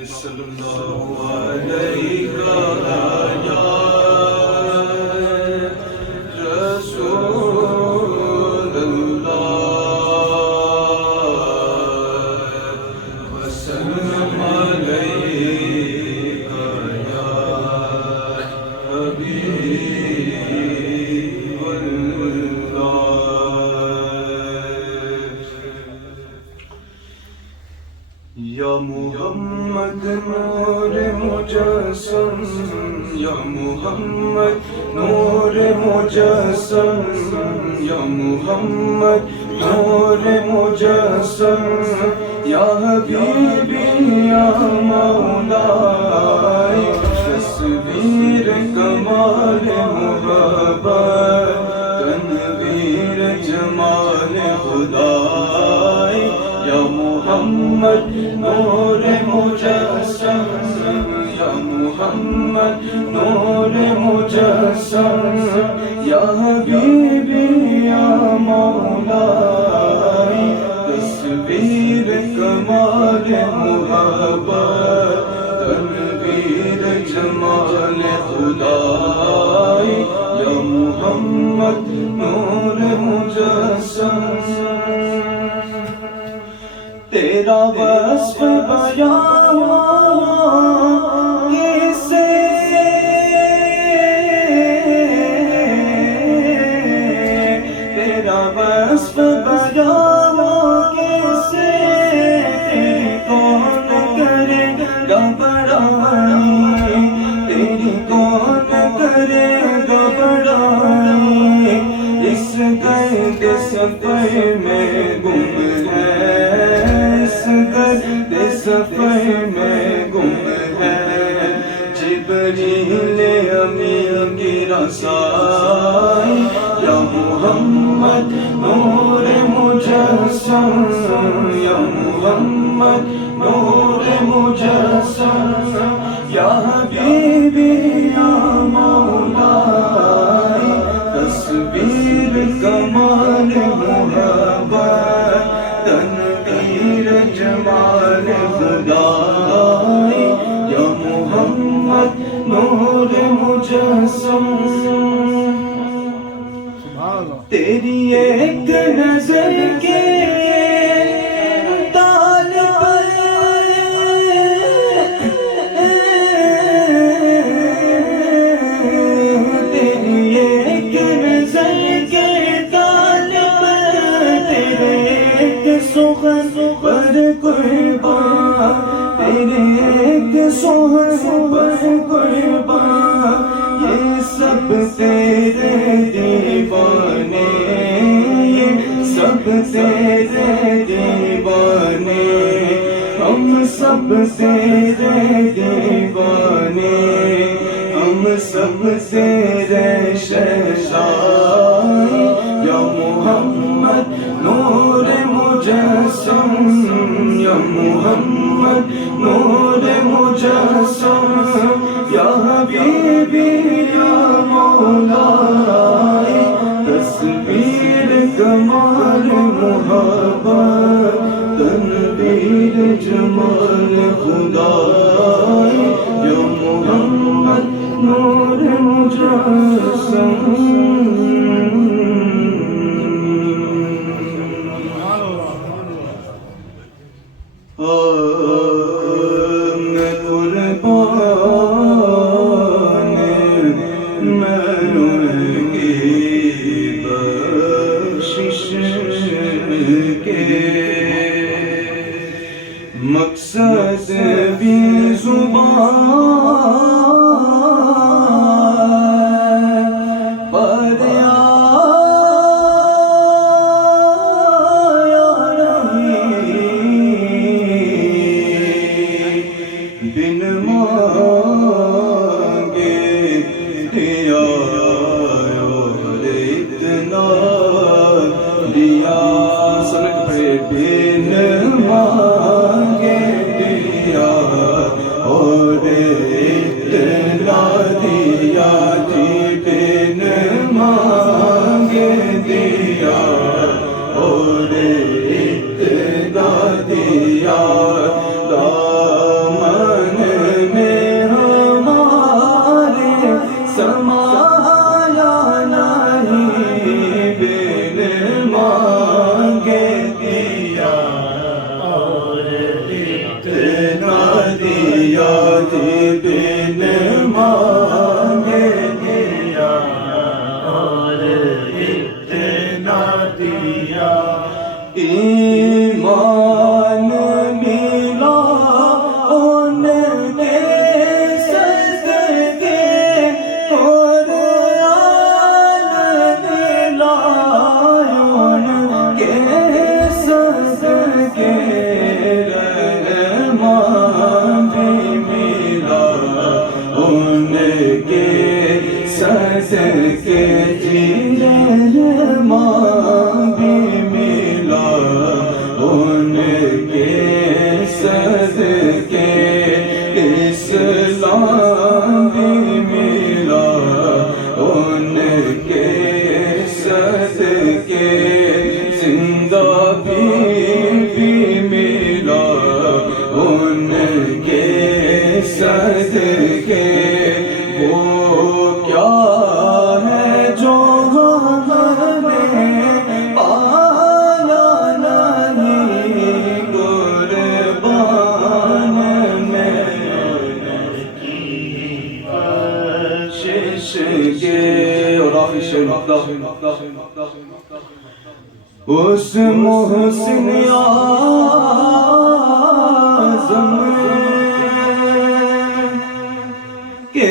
صلی اللہ علیہ یا رسول اللہ وسلم علیہ یا حبیب اللہ یا محمد نور مجسم یا محمد نور مجسم یا محمد نور مجسم یا حبیبی یا مولائی تصویر کمال محبت تنویر جمال خدائی یا محمد نور مجسم یا محمد نور مجسم یا حبیبی یا مولائی تصویر کمال محبت تنویر جمال خدائی یا محمد نور مجسم تیرا وصف بیان کیسے تیرا وصف بیان کیسے تیری کون کرے گا بڑائی تیری کون کرے گا بڑائی اس گرد سفر میں گم ہے سفر میں گم ہے جبریل امین کی رسائی یا محمد نور مجسم یا محمد نور مجسم یا حبیبی یا مولائی تصویر کمال محبت تنویر جمال خدائی یا محمد نور مجسم تیری ایک نظر کے طالب تیری ایک نظر کے طالب تیرے ایک سخن پر قربان تیرے ایک سخن پر قربان یہ سب تیرے دیوانے یہ سب تیرے دیوانے ہم سب تیرے دیوانے ہم سب تیرے شہنشاہ یا محمد نور مجسم یا محمد نور مجسم یا حبیبی یا مولائی تصویر کمال محبت تنویر جمال خدائی یا محمد نور مجسم میں قربان میں کی بخشش کے مقصد بھی زبان پر بن مانگے دیا اور اتنا دیا سمجھ پڑے بن مانگے دیا اور اتنا دیا جی بن مانگے دیا اور اتنا دیا دامن دل مانگے دیا اور اتنا دیا ایمان ملا ان کے صدقے قرآن ملا ان کے صدقے رحمان بھی ملا ان کے صدقے رحمان بھی ملا ان کے صدقے اسلام بھی ملا ان کے صدقے زندہ بھی ملا ان کے صدقے وہ کیا ہے جو ہم نے پایا نہیں قربان میں بخشش کے اور آخری شعر اس محسن اعظم کے